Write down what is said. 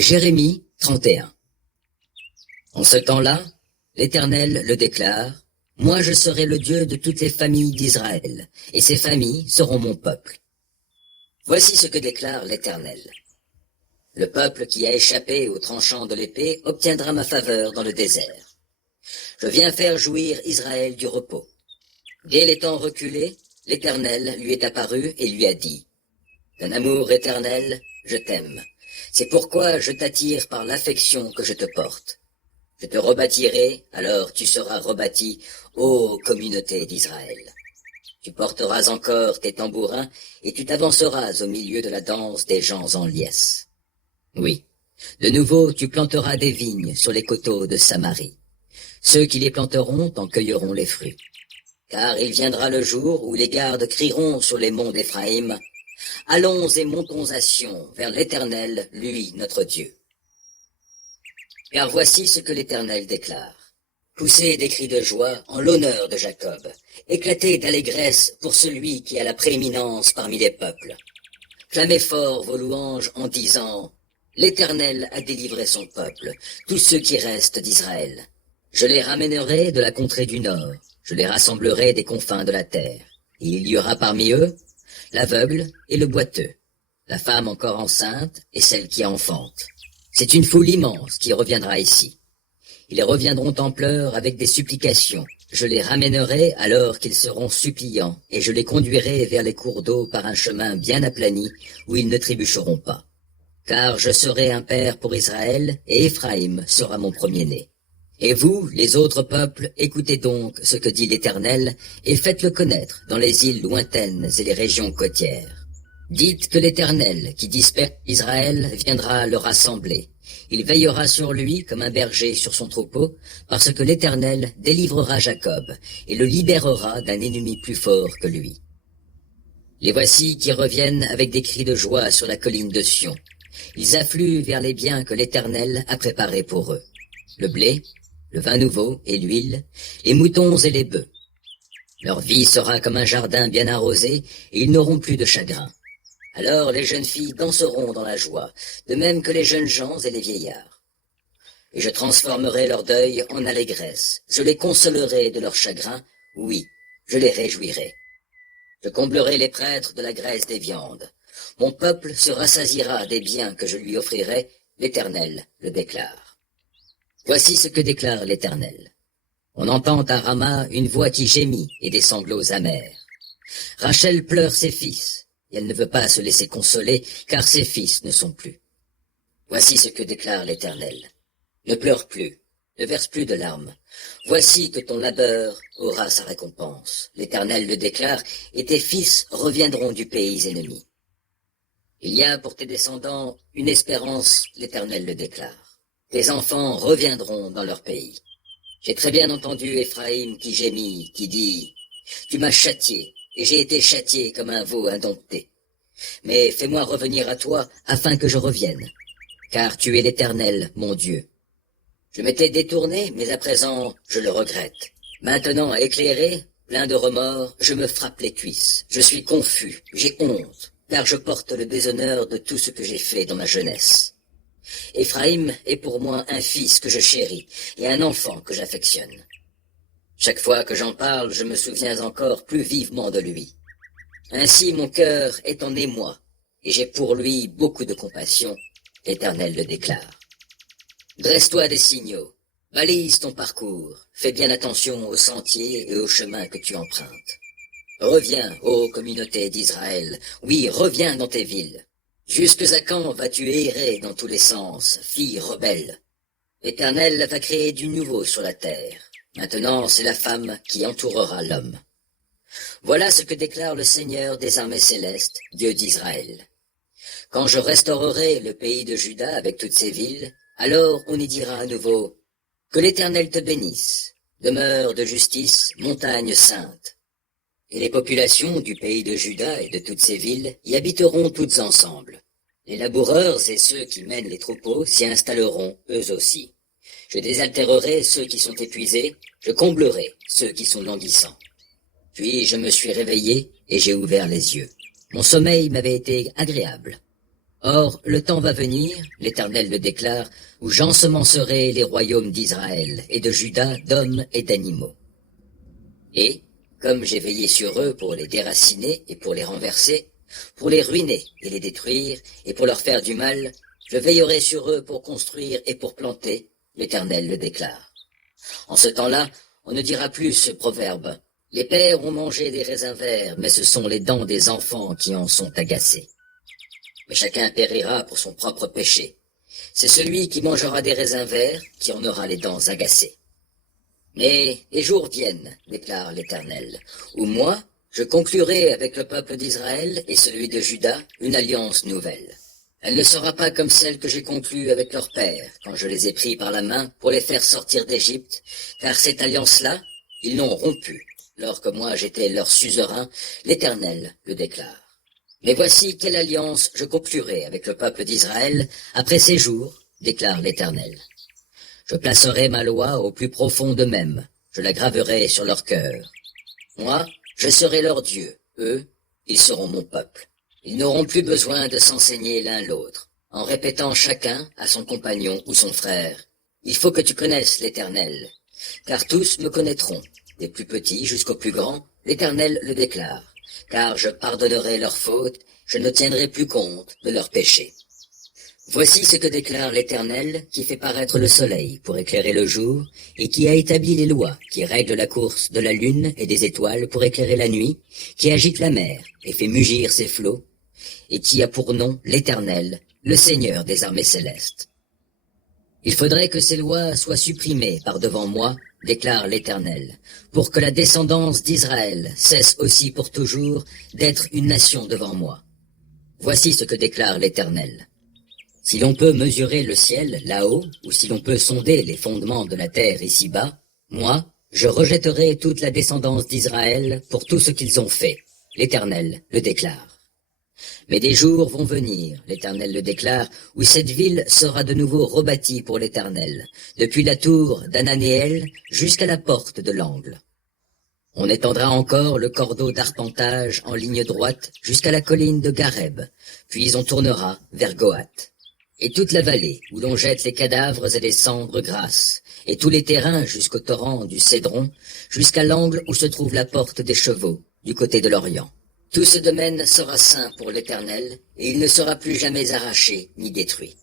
Jérémie 31. En ce temps-là, l'Éternel le déclare, « Moi je serai le Dieu de toutes les familles d'Israël, et ces familles seront mon peuple. » Voici ce que déclare l'Éternel. Le peuple qui a échappé au tranchant de l'épée obtiendra ma faveur dans le désert. Je viens faire jouir Israël du repos. Dès les temps reculés, l'Éternel lui est apparu et lui a dit, « D'un amour éternel, je t'aime. C'est pourquoi je t'attire par l'affection que je te porte. Je te rebâtirai, alors tu seras rebâti, ô communauté d'Israël. Tu porteras encore tes tambourins et tu t'avanceras au milieu de la danse des gens en liesse. Oui, de nouveau tu planteras des vignes sur les coteaux de Samarie. Ceux qui les planteront en cueilleront les fruits. Car il viendra le jour où les gardes crieront sur les monts d'Éphraïm, « Allons et montons à Sion, vers l'Éternel, lui notre Dieu. » Car voici ce que l'Éternel déclare. Poussez des cris de joie en l'honneur de Jacob, éclatez d'allégresse pour celui qui a la prééminence parmi les peuples. Clamez fort vos louanges en disant, « L'Éternel a délivré son peuple, tous ceux qui restent d'Israël. Je les ramènerai de la contrée du nord, je les rassemblerai des confins de la terre. Et il y aura parmi eux l'aveugle et le boiteux, la femme encore enceinte et celle qui enfante. C'est une foule immense qui reviendra ici. Ils reviendront en pleurs avec des supplications. Je les ramènerai alors qu'ils seront suppliants, et je les conduirai vers les cours d'eau par un chemin bien aplani, où ils ne trébucheront pas. Car je serai un père pour Israël, et Éphraïm sera mon premier-né. Et vous, les autres peuples, écoutez donc ce que dit l'Éternel, et faites-le connaître dans les îles lointaines et les régions côtières. Dites que l'Éternel, qui disperse Israël, viendra le rassembler. Il veillera sur lui comme un berger sur son troupeau, parce que l'Éternel délivrera Jacob, et le libérera d'un ennemi plus fort que lui. Les voici qui reviennent avec des cris de joie sur la colline de Sion. Ils affluent vers les biens que l'Éternel a préparés pour eux. Le blé, le vin nouveau et l'huile, les moutons et les bœufs. Leur vie sera comme un jardin bien arrosé, et ils n'auront plus de chagrin. Alors les jeunes filles danseront dans la joie, de même que les jeunes gens et les vieillards. Et je transformerai leur deuil en allégresse, je les consolerai de leur chagrin, oui, je les réjouirai. Je comblerai les prêtres de la graisse des viandes. Mon peuple se rassasiera des biens que je lui offrirai, l'Éternel le déclare. Voici ce que déclare l'Éternel. On entend à Rama une voix qui gémit et des sanglots amers. Rachel pleure ses fils, et elle ne veut pas se laisser consoler, car ses fils ne sont plus. Voici ce que déclare l'Éternel. Ne pleure plus, ne verse plus de larmes. Voici que ton labeur aura sa récompense. L'Éternel le déclare, et tes fils reviendront du pays ennemi. Il y a pour tes descendants une espérance, l'Éternel le déclare. Tes enfants reviendront dans leur pays. J'ai très bien entendu Éphraïm qui gémit, qui dit « Tu m'as châtié, et j'ai été châtié comme un veau indompté. Mais fais-moi revenir à toi, afin que je revienne, car tu es l'Éternel, mon Dieu. Je m'étais détourné, mais à présent, je le regrette. Maintenant, éclairé, plein de remords, je me frappe les cuisses. Je suis confus, j'ai honte, car je porte le déshonneur de tout ce que j'ai fait dans ma jeunesse. Éphraïm est pour moi un fils que je chéris et un enfant que j'affectionne. Chaque fois que j'en parle, je me souviens encore plus vivement de lui. Ainsi mon cœur est en émoi, et j'ai pour lui beaucoup de compassion, l'Éternel le déclare. Dresse-toi des signaux, balise ton parcours, fais bien attention aux sentiers et aux chemins que tu empruntes. Reviens, ô communauté d'Israël, oui, reviens dans tes villes. Jusque à quand vas-tu errer dans tous les sens, fille rebelle? L'Éternel va créer du nouveau sur la terre. Maintenant, c'est la femme qui entourera l'homme. Voilà ce que déclare le Seigneur des armées célestes, Dieu d'Israël. Quand je restaurerai le pays de Juda avec toutes ses villes, alors on y dira à nouveau, que l'Éternel te bénisse, demeure de justice, montagne sainte. Et les populations du pays de Juda et de toutes ses villes y habiteront toutes ensemble. Les laboureurs et ceux qui mènent les troupeaux s'y installeront eux aussi. Je désaltérerai ceux qui sont épuisés, je comblerai ceux qui sont languissants. Puis je me suis réveillé et j'ai ouvert les yeux. Mon sommeil m'avait été agréable. Or, le temps va venir, l'Éternel le déclare, où j'ensemencerai les royaumes d'Israël et de Juda d'hommes et d'animaux. Et, comme j'ai veillé sur eux pour les déraciner et pour les renverser, pour les ruiner et les détruire, et pour leur faire du mal, je veillerai sur eux pour construire et pour planter, l'Éternel le déclare. En ce temps-là, on ne dira plus ce proverbe. Les pères ont mangé des raisins verts, mais ce sont les dents des enfants qui en sont agacées. Mais chacun périra pour son propre péché. C'est celui qui mangera des raisins verts qui en aura les dents agacées. Mais les jours viennent, déclare l'Éternel, où moi, je conclurai avec le peuple d'Israël et celui de Juda une alliance nouvelle. Elle ne sera pas comme celle que j'ai conclue avec leurs pères, quand je les ai pris par la main pour les faire sortir d'Égypte, car cette alliance-là, ils l'ont rompue, lorsque moi j'étais leur suzerain, l'Éternel le déclare. Mais voici quelle alliance je conclurai avec le peuple d'Israël après ces jours, déclare l'Éternel. Je placerai ma loi au plus profond d'eux-mêmes, je la graverai sur leur cœur. Moi, je serai leur Dieu, eux, ils seront mon peuple. Ils n'auront plus besoin de s'enseigner l'un l'autre, en répétant chacun à son compagnon ou son frère. Il faut que tu connaisses l'Éternel, car tous me connaîtront, des plus petits jusqu'aux plus grands, l'Éternel le déclare. Car je pardonnerai leurs fautes, je ne tiendrai plus compte de leurs péchés. Voici ce que déclare l'Éternel, qui fait paraître le soleil pour éclairer le jour, et qui a établi les lois, qui règlent la course de la lune et des étoiles pour éclairer la nuit, qui agite la mer et fait mugir ses flots, et qui a pour nom l'Éternel, le Seigneur des armées célestes. Il faudrait que ces lois soient supprimées par devant moi, déclare l'Éternel, pour que la descendance d'Israël cesse aussi pour toujours d'être une nation devant moi. Voici ce que déclare l'Éternel. Si l'on peut mesurer le ciel là-haut, ou si l'on peut sonder les fondements de la terre ici-bas, moi, je rejetterai toute la descendance d'Israël pour tout ce qu'ils ont fait. L'Éternel le déclare. Mais des jours vont venir, l'Éternel le déclare, où cette ville sera de nouveau rebâtie pour l'Éternel, depuis la tour d'Ananéel jusqu'à la porte de l'angle. On étendra encore le cordeau d'arpentage en ligne droite jusqu'à la colline de Gareb, puis on tournera vers Goath. Et toute la vallée où l'on jette les cadavres et les cendres grasses, et tous les terrains jusqu'au torrent du Cédron, jusqu'à l'angle où se trouve la porte des chevaux, du côté de l'Orient. Tout ce domaine sera saint pour l'Éternel, et il ne sera plus jamais arraché ni détruit.